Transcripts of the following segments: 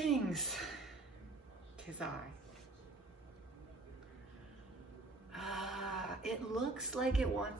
Greetings, 'tis I. It looks like it wants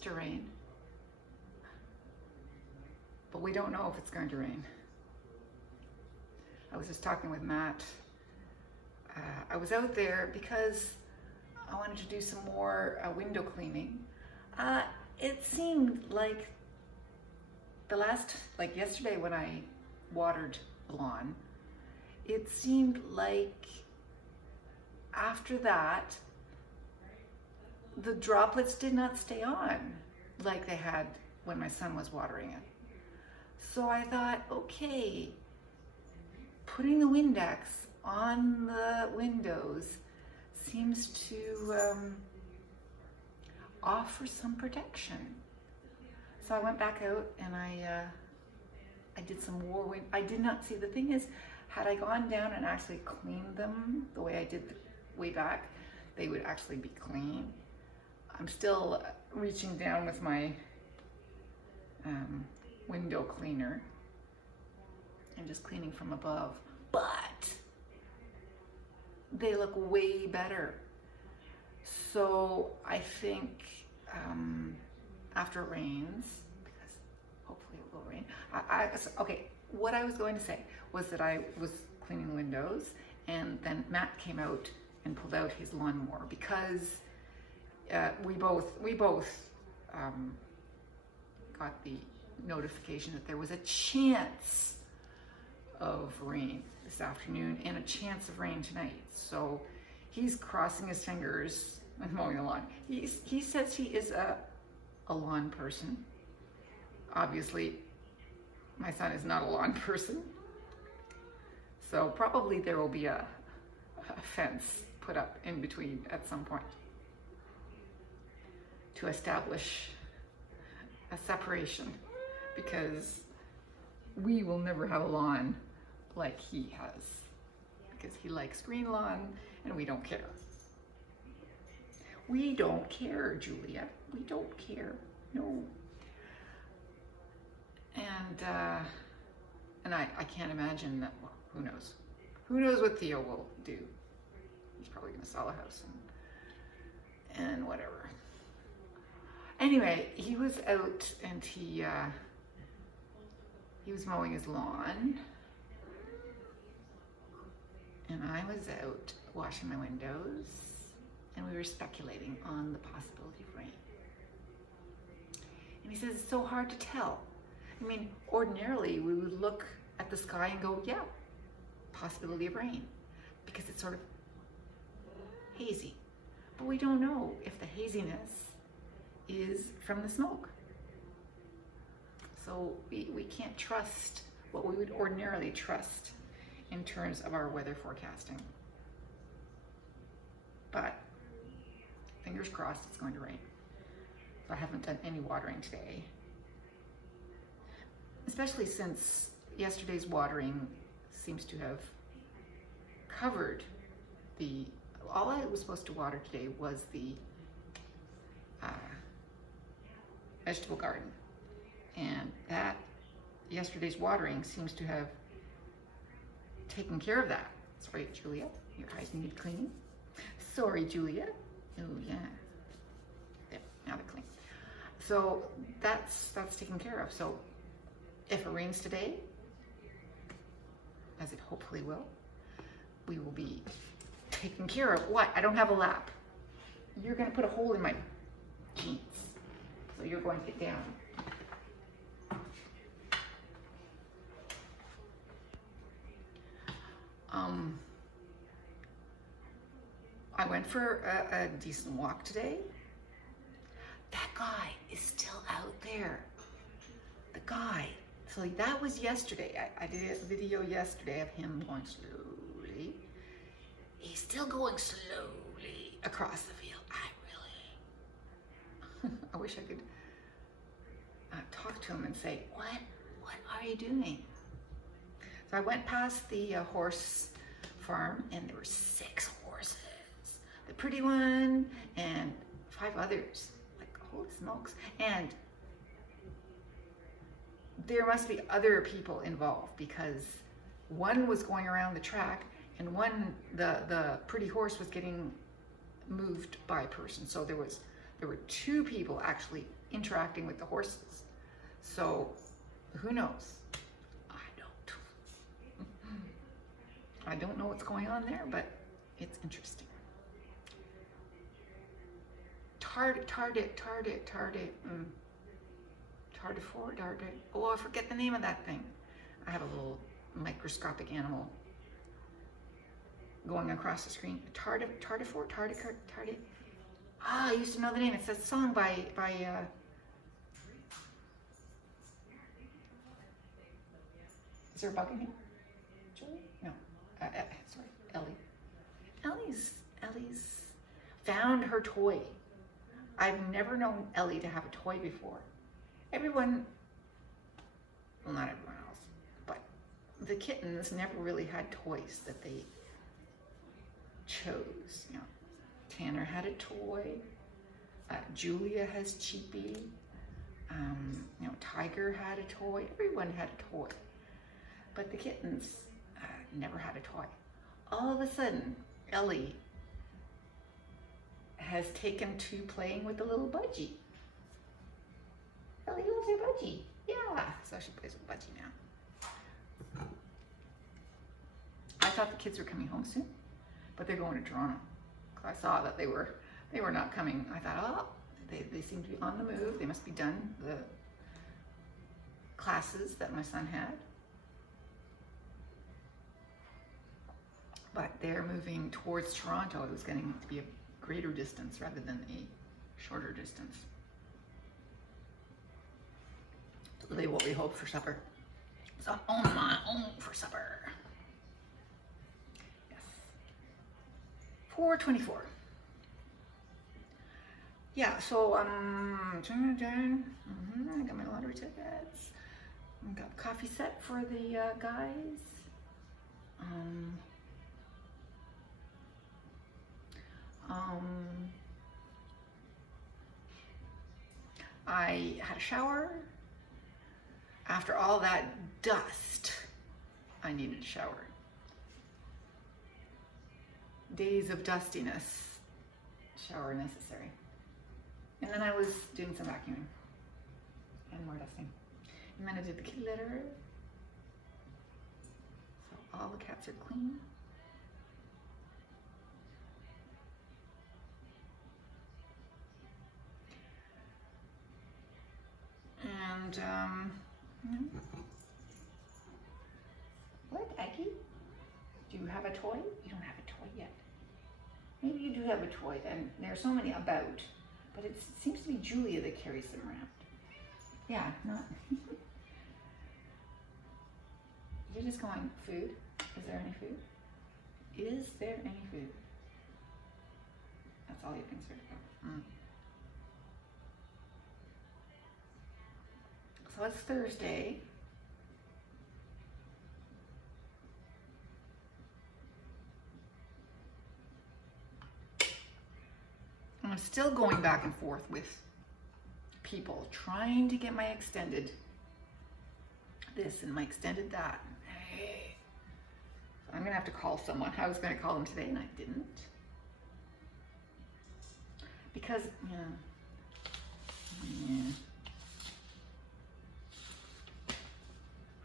to rain, but we don't know if it's going to rain. I was just talking with Matt. I was out there because I wanted to do some more window cleaning. It seemed like yesterday when I watered the lawn, it seemed like after that, the droplets did not stay on like they had when my son was watering it. So I thought, okay, putting the Windex on the windows seems to offer some protection. So I went back out and I did some more I did not see, the thing is, had I gone down and actually cleaned them the way I did way back, they would actually be clean. I'm still reaching down with my window cleaner and just cleaning from above, but they look way better. So I think after it rains, because hopefully it will rain, okay, what I was going to say was that I was cleaning the windows and then Matt came out and pulled out his lawnmower because we both got the notification that there was a chance of rain this afternoon and a chance of rain tonight. So he's crossing his fingers and mowing the lawn. He says he is a lawn person. Obviously, my son is not a lawn person. So probably there will be a fence put up in between at some point to establish a separation, because we will never have a lawn like he has, because he likes green lawn and we don't care. We don't care, Julia. We don't care. No. And I can't imagine that. Well, who knows? Who knows what Theo will do? He's probably going to sell a house and whatever. Anyway, he was out and he was mowing his lawn, and I was out washing my windows, and we were speculating on the possibility of rain. And he says, it's so hard to tell. I mean, ordinarily we would look at the sky and go, yeah, possibility of rain, because it's sort of hazy. But we don't know if the haziness is from the smoke. So we can't trust what we would ordinarily trust in terms of our weather forecasting. But fingers crossed it's going to rain. So I haven't done any watering today, especially since yesterday's watering seems to have covered all I was supposed to water today was the vegetable garden, and that yesterday's watering seems to have taken care of that. Sorry, Julia, your eyes need cleaning. Sorry, Julia. Oh yeah, there, now they're clean. So that's taken care of. So if it rains today, as it hopefully will, we will be taken care of. What? I don't have a lap. You're going to put a hole in my jeans. So you're going to get down. I went for a decent walk today. That guy is still out there. The guy. So that was yesterday. I did a video yesterday of him going slowly. He's still going slowly across the field. I wish I could talk to him and say, what are you doing? So I went past the horse farm and there were 6 horses. The pretty one and 5 others. Like, holy smokes. And there must be other people involved, because One was going around the track, and one, the pretty horse was getting moved by a person. So there were two people actually interacting with the horses. So who knows? I don't know what's going on there, but it's interesting. Tardigrade. Oh, I forget the name of that thing. I have a little microscopic animal going across the screen. Tardigrade. I used to know the name. It's a song by is there a bug in here? Julie? No. Sorry, Ellie. Ellie's found her toy. I've never known Ellie to have a toy before. Everyone, well, not everyone else, but the kittens never really had toys that they chose. You know, Tanner had a toy. Julia has Cheapy. You know, Tiger had a toy. Everyone had a toy, but the kittens never had a toy. All of a sudden, Ellie has taken to playing with the little budgie. Ellie loves her budgie. Yeah, so she plays with budgie now. I thought the kids were coming home soon, but they're going to Toronto. I saw that they were not coming. I thought, oh, they seem to be on the move. They must be done the classes that my son had. But they're moving towards Toronto. It was getting to be a greater distance rather than a shorter distance. So they what we hope for supper. So I'm on my own for supper. Yes. 4:24. Yeah, so I got my lottery tickets. I got coffee set for the guys. I had a shower. After all that dust, I needed a shower. Days of dustiness, shower necessary. And then I was doing some vacuuming and more dusting. And then I did the kitty litter. So all the cats are clean. And, what, Aggie? Do you have a toy? You don't have a toy yet. Maybe you do have a toy, and there are so many about, but it seems to be Julia that carries them around. Yeah, not. You're just going, food? Is there any food? Is there any food? That's all you're concerned about. So it's Thursday. I'm still going back and forth with people, trying to get my extended this and my extended that. Hey. So I'm gonna have to call someone. I was gonna call them today and I didn't. Because, yeah.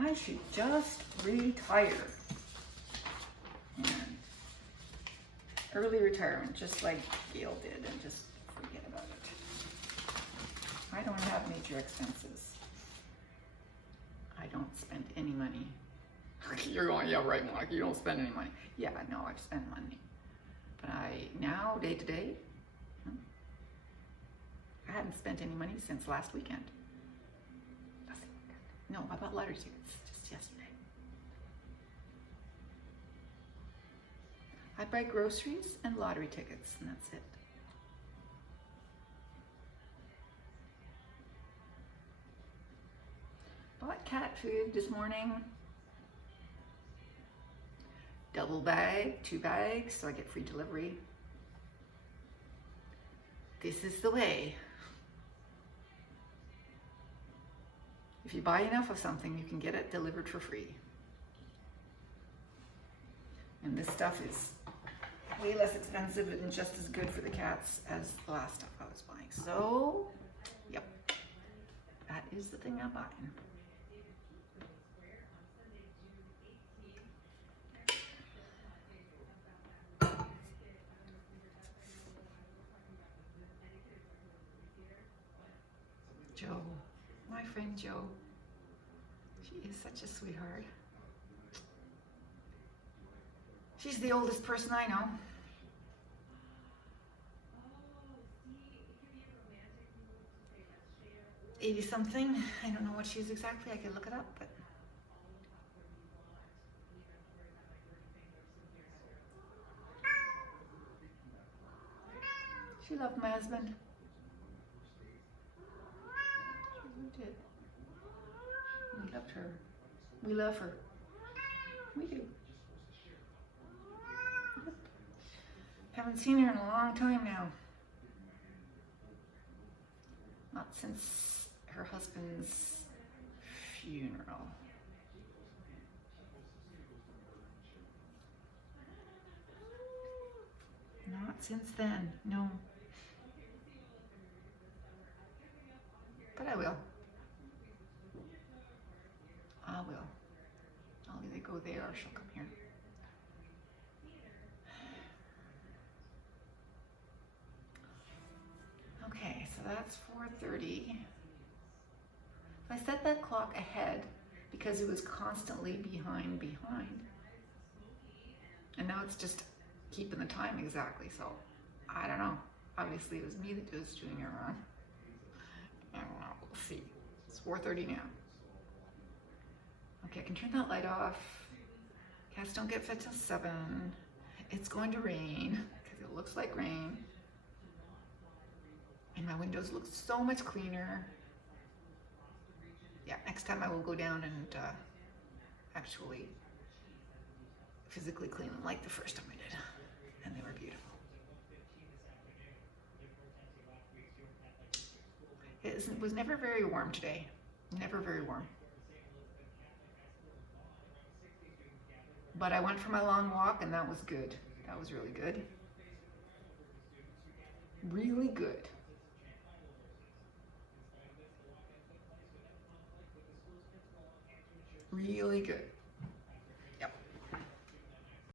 I should just retire. And early retirement, just like Gail did, and just forget about it. I don't have major expenses. I don't spend any money. You're going, yeah, right, Mark, you don't spend any money. Yeah, no, I've spent money. But now, day to day, I haven't spent any money since last weekend. No, I bought lottery tickets just yesterday. I buy groceries and lottery tickets, and that's it. Bought cat food this morning. Double bag, 2 bags, so I get free delivery. This is the way. If you buy enough of something, you can get it delivered for free. And this stuff is way less expensive and just as good for the cats as the last stuff I was buying. So, yep, that is the thing I'm buying. Joe, my friend Joe, she is such a sweetheart. She's the oldest person I know. 80 something. I don't know what she is exactly. I could look it up, but she loved my husband. She did. We loved her. We love her. We do. Haven't seen her in a long time now. Not since her husband's funeral. Not since then, no. But I will. I will. I'll either go there or she'll come here. Okay, so that's 4:30. I set that clock ahead because it was constantly behind. And now it's just keeping the time exactly, so I don't know. Obviously it was me that was doing it wrong. I don't know, we'll see. It's 4:30 now. Okay, I can turn that light off. Cats don't get fed till 7. It's going to rain, because it looks like rain. And my windows look so much cleaner. Yeah, next time I will go down and actually physically clean them like the first time I did. And they were beautiful. It was never very warm today. Never very warm. But I went for my long walk and that was good. That was really good. Really good. Really good.